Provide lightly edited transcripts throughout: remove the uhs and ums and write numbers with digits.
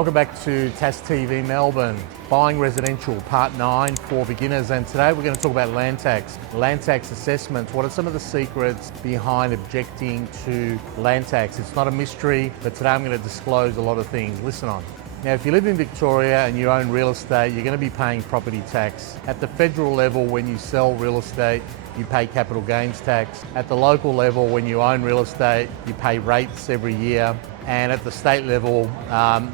Welcome back to TASS TV Melbourne, Buying Residential Part 9 for beginners, and today we're going to talk about land tax assessments. What are some of the secrets behind objecting to land tax? It's not a mystery, but today I'm going to disclose a lot of things. Listen on. Now, if you live in Victoria and you own real estate, you're going to be paying property tax. At the federal level, when you sell real estate, you pay capital gains tax. At the local level, when you own real estate, you pay rates every year. And at the state level,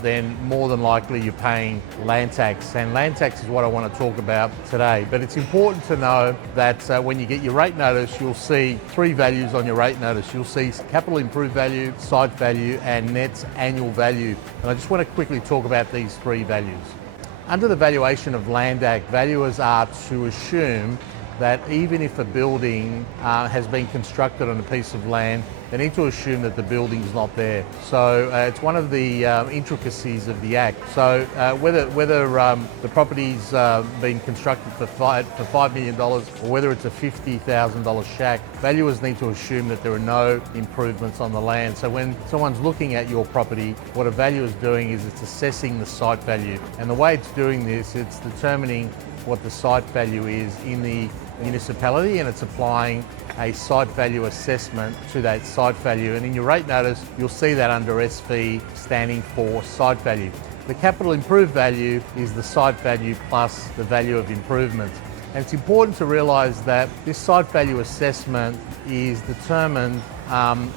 then more than likely you're paying land tax. And land tax is what I want to talk about today. But it's important to know that when you get your rate notice, you'll see three values on your rate notice. You'll see capital improved value, site value, and net annual value. And I just want to quickly talk about these three values. Under the Valuation of Land Act, valuers are to assume that even if a building has been constructed on a piece of land, they need to assume that the building is not there. So it's one of the intricacies of the Act. So whether the property's been constructed for $5 million or whether it's a $50,000 shack, valuers need to assume that there are no improvements on the land. So when someone's looking at your property, what a valuer is doing is it's assessing the site value. And the way it's doing this, it's determining what the site value is in the municipality, and it's applying a site value assessment to that site value. And in your rate notice, you'll see that under SV, standing for site value. The capital improved value is the site value plus the value of improvements. And it's important to realise that this site value assessment is determined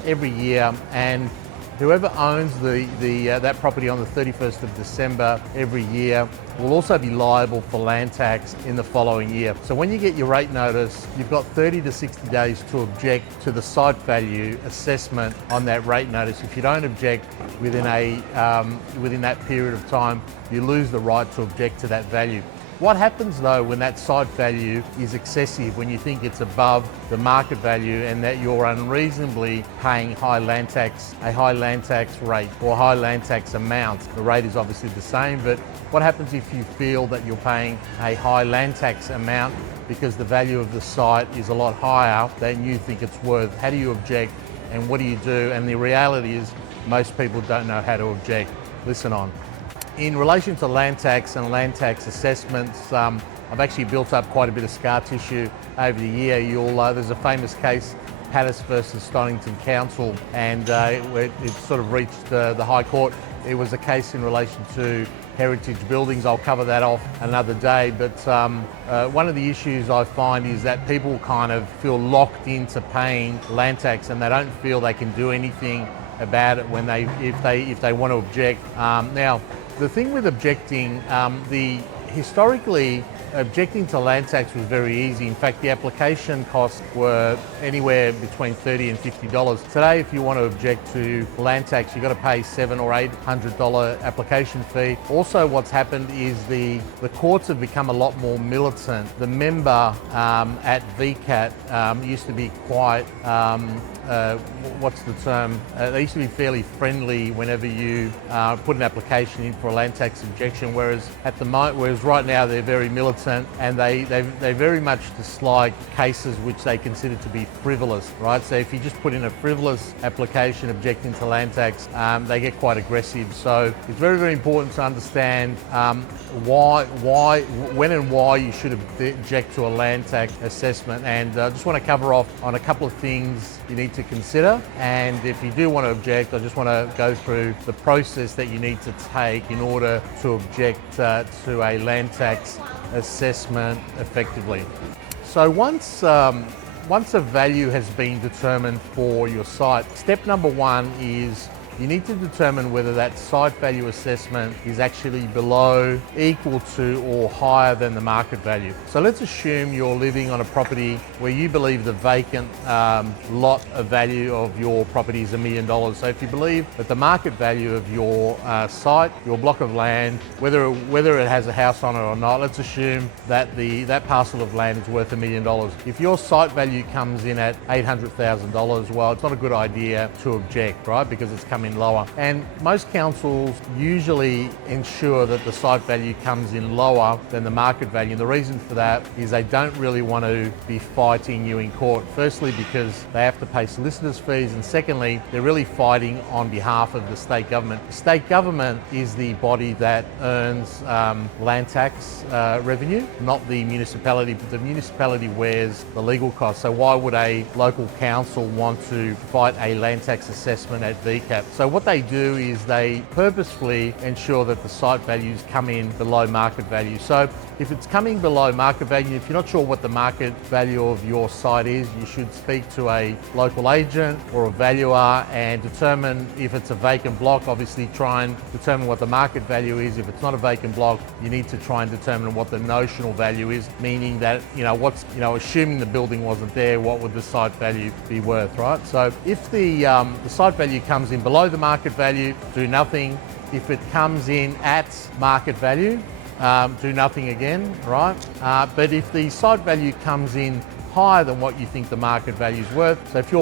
every year, and whoever owns that property on the 31st of December every year will also be liable for land tax in the following year. So when you get your rate notice, you've got 30 to 60 days to object to the site value assessment on that rate notice. If you don't object within that period of time, you lose the right to object to that value. What happens though when that site value is excessive, when you think it's above the market value and that you're unreasonably paying a high land tax rate or high land tax amount? The rate is obviously the same, but what happens if you feel that you're paying a high land tax amount because the value of the site is a lot higher than you think it's worth? How do you object and what do you do? And the reality is most people don't know how to object. Listen on. In relation to land tax and land tax assessments, I've actually built up quite a bit of scar tissue over the year. There's a famous case, Pattis versus Stonington Council, and it sort of reached the High Court. It was a case in relation to heritage buildings. I'll cover that off another day, but one of the issues I find is that people kind of feel locked into paying land tax and they don't feel they can do anything about it if they want to object. Now, the thing with objecting, historically, objecting to land tax was very easy. In fact, the application costs were anywhere between $30 and $50. Today, if you want to object to land tax, you've got to pay $700 or $800 application fee. Also, what's happened is the courts have become a lot more militant. The member at VCAT used to be quite, what's the term? They used to be fairly friendly whenever you put an application in for a land tax objection, whereas right now they're very militant, and they very much dislike cases which they consider to be frivolous, right? So if you just put in a frivolous application objecting to land tax, they get quite aggressive. So it's very, very important to understand when and why you should object to a land tax assessment. And I just want to cover off on a couple of things you need to consider. And if you do want to object, I just want to go through the process that you need to take in order to object to a land tax assessment effectively. So once a value has been determined for your site, step number one is you need to determine whether that site value assessment is actually below, equal to, or higher than the market value. So let's assume you're living on a property where you believe the vacant lot of value of your property is $1 million. So if you believe that the market value of your site, your block of land, whether it has a house on it or not, let's assume that that parcel of land is worth $1 million. If your site value comes in at $800,000, well, it's not a good idea to object, right? Because it's come in in lower. And most councils usually ensure that the site value comes in lower than the market value. And the reason for that is they don't really want to be fighting you in court. Firstly, because they have to pay solicitors' fees, and secondly, they're really fighting on behalf of the state government. The state government is the body that earns land tax revenue, not the municipality, but the municipality wears the legal costs. So why would a local council want to fight a land tax assessment at VCAP? So what they do is they purposefully ensure that the site values come in below market value. So if it's coming below market value, if you're not sure what the market value of your site is, you should speak to a local agent or a valuer and determine if it's a vacant block. Obviously try and determine what the market value is. If it's not a vacant block, you need to try and determine what the notional value is, meaning that, assuming the building wasn't there, what would the site value be worth, right? So if the site value comes in below the market value, do nothing. If it comes in at market value, do nothing again, right? But if the site value comes in higher than what you think the market value is worth, so if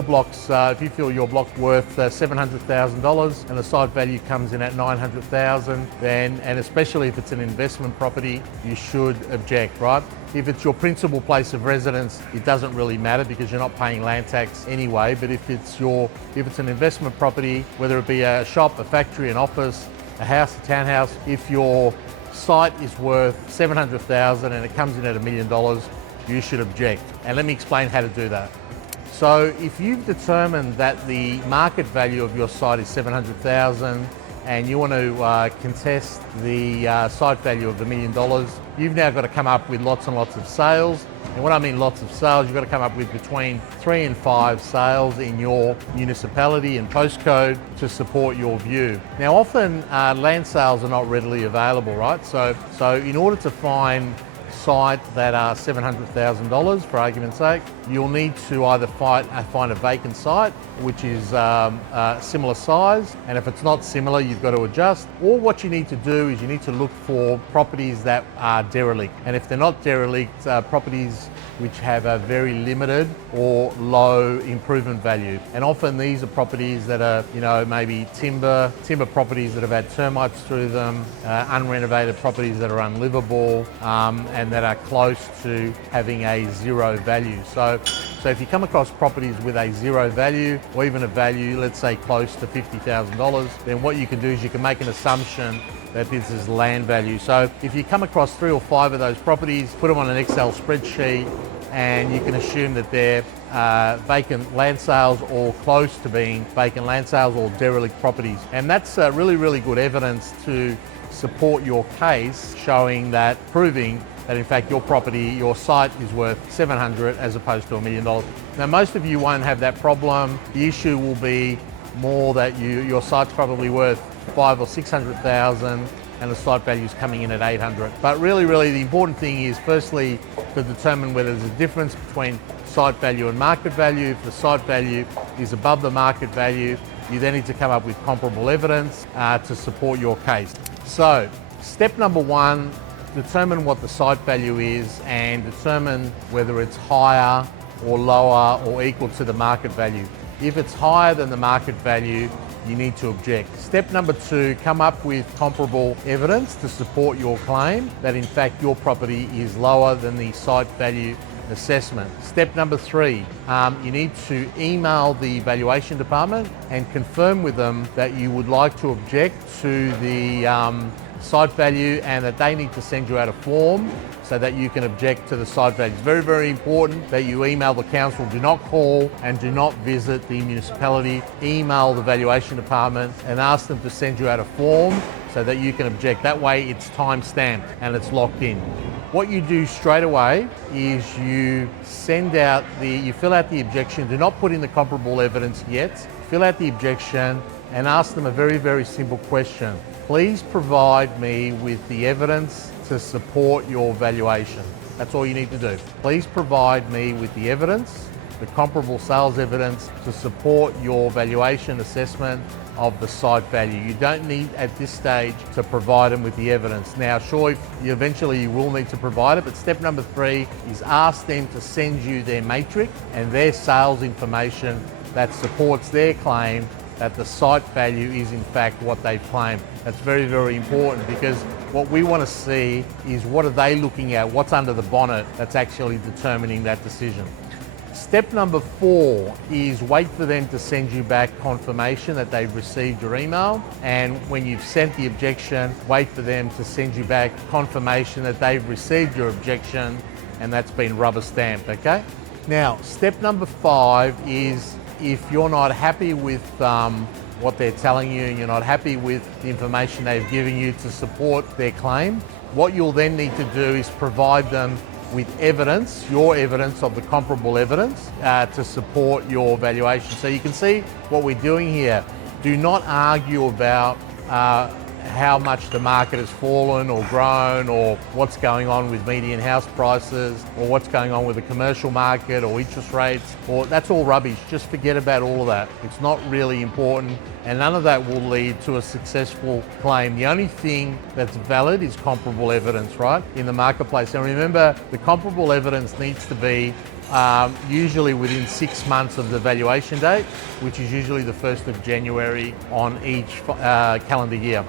if you feel your block's worth $700,000 and the site value comes in at $900,000, then, and especially if it's an investment property, you should object, right? If it's your principal place of residence, it doesn't really matter because you're not paying land tax anyway. But if it's an investment property, whether it be a shop, a factory, an office, a house, a townhouse, if your site is worth $700,000 and it comes in at $1 million, you should object. And let me explain how to do that. So if you've determined that the market value of your site is $700,000 and you want to contest the site value of $1 million, you've now got to come up with lots and lots of sales. And when I mean lots of sales, you've got to come up with between 3 and 5 sales in your municipality and postcode to support your view. Now often land sales are not readily available, right? So in order to find sites that are $700,000, for argument's sake, you'll need to either find a vacant site, which is similar size, and if it's not similar, you've got to adjust. Or what you need to do is you need to look for properties that are derelict. And if they're not derelict, properties which have a very limited or low improvement value. And often these are properties that are, maybe timber properties that have had termites through them, unrenovated properties that are unlivable, and that are close to having a zero value. So if you come across properties with a zero value, or even a value, let's say close to $50,000, then what you can do is you can make an assumption that this is land value. So if you come across 3 or 5 of those properties, put them on an Excel spreadsheet, and you can assume that they're vacant land sales or close to being vacant land sales or derelict properties. And that's really, really good evidence to support your case, proving that in fact your site is worth $700,000 as opposed to $1 million. Now most of you won't have that problem. The issue will be more that your site's probably worth $500,000 or $600,000 and the site value is coming in at $800,000. But really the important thing is firstly to determine whether there's a difference between site value and market value. If the site value is above the market value, you then need to come up with comparable evidence to support your case. So step number 1, determine what the site value is and determine whether it's higher or lower or equal to the market value. If it's higher than the market value, you need to object. Step number 2, come up with comparable evidence to support your claim that in fact your property is lower than the site value assessment. Step number 3, you need to email the valuation department and confirm with them that you would like to object to the site value and that they need to send you out a form so that you can object to the site value. It's very, very important that you email the council. Do not call and do not visit the municipality. Email the valuation department and ask them to send you out a form so that you can object. That way it's time stamped and it's locked in. What you do straight away is you fill out the objection. Do not put in the comparable evidence yet. Fill out the objection and ask them a very, very simple question. Please provide me with the evidence to support your valuation. That's all you need to do. Please provide me with the evidence, the comparable sales evidence to support your valuation assessment of the site value. You don't need at this stage to provide them with the evidence. Now, sure, eventually you will need to provide it, but step number 3 is ask them to send you their matrix and their sales information that supports their claim that the site value is in fact what they've claimed. That's very, very important, because what we want to see is what are they looking at, what's under the bonnet that's actually determining that decision. Step number 4 is wait for them to send you back confirmation that they've received your email, and when you've sent the objection, wait for them to send you back confirmation that they've received your objection and that's been rubber stamped, okay? Now, step number 5 is if you're not happy with what they're telling you and you're not happy with the information they've given you to support their claim, what you'll then need to do is provide them with evidence, your evidence of the comparable evidence to support your valuation. So you can see what we're doing here. Do not argue about how much the market has fallen or grown, or what's going on with median house prices, or what's going on with the commercial market or interest rates, or that's all rubbish. Just forget about all of that. It's not really important, and none of that will lead to a successful claim. The only thing that's valid is comparable evidence, right, in the marketplace. And remember, the comparable evidence needs to be usually within 6 months of the valuation date, which is usually the 1st of January on each calendar year.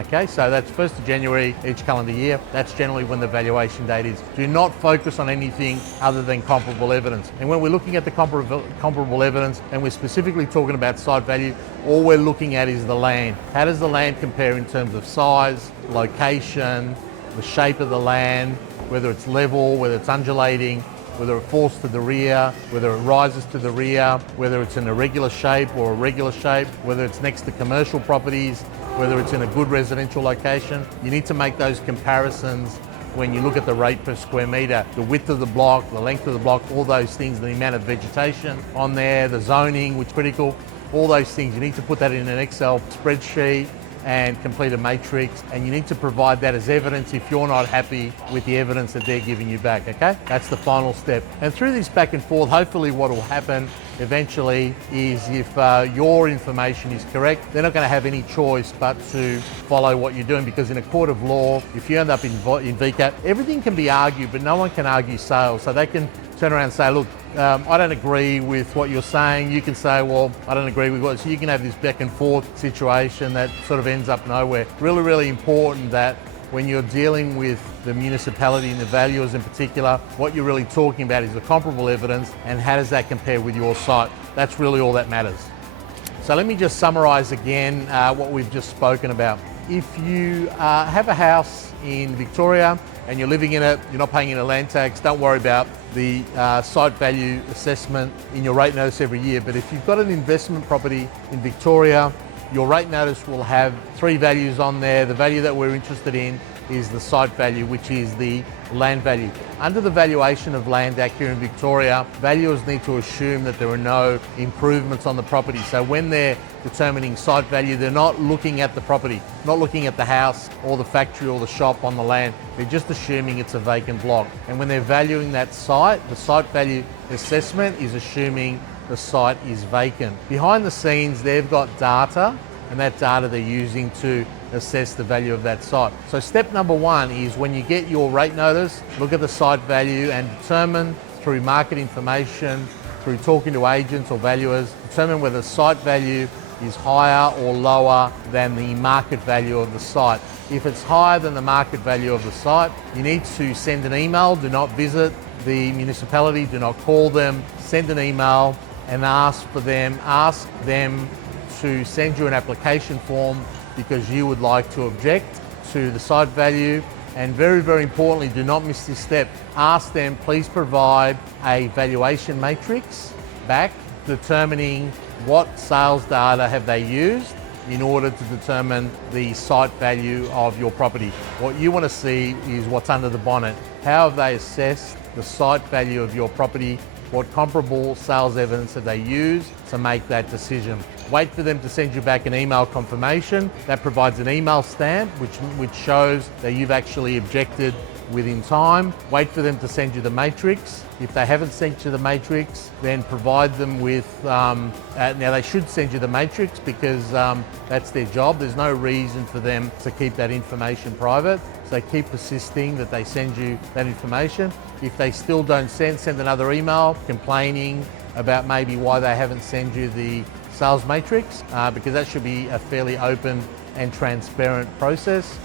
Okay, so that's 1st of January each calendar year. That's generally when the valuation date is. Do not focus on anything other than comparable evidence. And when we're looking at the comparable evidence, and we're specifically talking about site value, all we're looking at is the land. How does the land compare in terms of size, location, the shape of the land, whether it's level, whether it's undulating, whether it falls to the rear, whether it rises to the rear, whether it's an irregular shape or a regular shape, whether it's next to commercial properties, whether it's in a good residential location. You need to make those comparisons when you look at the rate per square metre, the width of the block, the length of the block, all those things, the amount of vegetation on there, the zoning, which is critical, all those things. You need to put that in an Excel spreadsheet and complete a matrix, and you need to provide that as evidence if you're not happy with the evidence that they're giving you back, okay? That's the final step. And through this back and forth, hopefully what will happen eventually is if your information is correct, they're not going to have any choice but to follow what you're doing, because in a court of law, if you end up in VCAT, everything can be argued, but no one can argue sales. So they can turn around and say, look, I don't agree with what you're saying. You can say, well, I don't agree with what, so you can have this back and forth situation that sort of ends up nowhere. Really, really important that when you're dealing with the municipality and the valuers in particular, what you're really talking about is the comparable evidence and how does that compare with your site. That's really all that matters. So let me just summarise again what we've just spoken about. If you have a house in Victoria and you're living in it, you're not paying any land tax, don't worry about the site value assessment in your rate notice every year. But if you've got an investment property in Victoria, your rate notice will have 3 values on there. The value that we're interested in is the site value, which is the land value. Under the Valuation of Land Act here in Victoria, valuers need to assume that there are no improvements on the property. So when they're determining site value, they're not looking at the property, not looking at the house or the factory or the shop on the land. They're just assuming it's a vacant block. And when they're valuing that site, the site value assessment is assuming the site is vacant. Behind the scenes, they've got data, and that data they're using to assess the value of that site. So step number 1 is when you get your rate notice, look at the site value and determine through market information, through talking to agents or valuers, determine whether the site value is higher or lower than the market value of the site. If it's higher than the market value of the site, you need to send an email. Do not visit the municipality, do not call them, send an email and ask them to send you an application form because you would like to object to the site value. And very, very importantly, do not miss this step. Ask them, please provide a valuation matrix back determining what sales data have they used in order to determine the site value of your property. What you want to see is what's under the bonnet. How have they assessed the site value of your property? What comparable sales evidence have they used to make that decision? Wait for them to send you back an email confirmation. That provides an email stamp which shows that you've actually objected within time. Wait for them to send you the matrix. If they haven't sent you the matrix, then provide them with, now they should send you the matrix because that's their job. There's no reason for them to keep that information private. So keep persisting that they send you that information. If they still don't send another email complaining about maybe why they haven't sent you the sales matrix because that should be a fairly open and transparent process.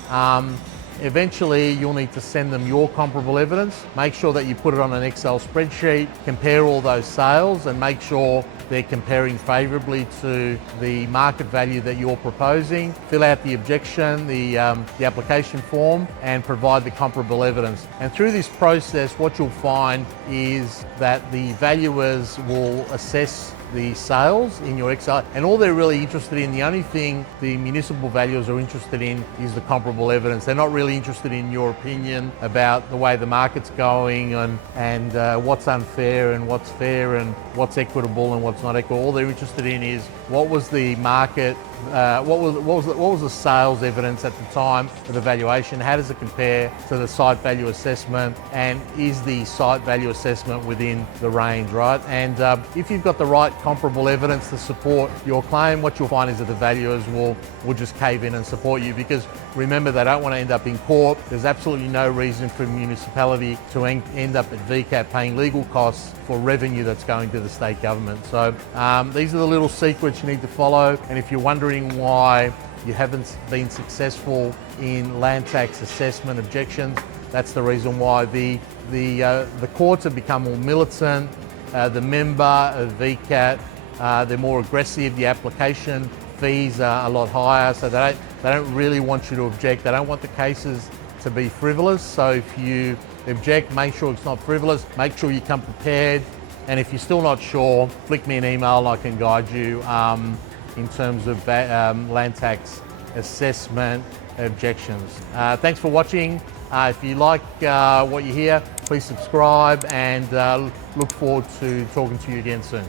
Eventually, you'll need to send them your comparable evidence. Make sure that you put it on an Excel spreadsheet, compare all those sales and make sure they're comparing favourably to the market value that you're proposing. Fill out the objection, the application form, and provide the comparable evidence. And through this process, what you'll find is that the valuers will assess the sales in your Excel, and all they're really interested in, the only thing the municipal valuers are interested in is the comparable evidence. They're not really interested in your opinion about the way the market's going and what's unfair and what's fair and what's equitable and what's not equitable. All they're interested in is what was the market, what was the sales evidence at the time of the valuation, how does it compare to the site value assessment, and is the site value assessment within the range, right? And if you've got the right comparable evidence to support your claim, what you'll find is that the valuers will just cave in and support you, because remember, they don't want to end up in court. There's absolutely no reason for a municipality to end up at VCAT paying legal costs for revenue that's going to the state government. So these are the little secrets you need to follow, and if you're wondering why you haven't been successful in land tax assessment objections, that's the reason why. The courts have become more militant. The member of VCAT, they're more aggressive. The application fees are a lot higher, so they don't really want you to object. They don't want the cases to be frivolous. So if you object, make sure it's not frivolous. Make sure you come prepared. And if you're still not sure, flick me an email and I can guide you in terms of land tax assessment objections. Thanks for watching. If you like what you hear, please subscribe, and look forward to talking to you again soon.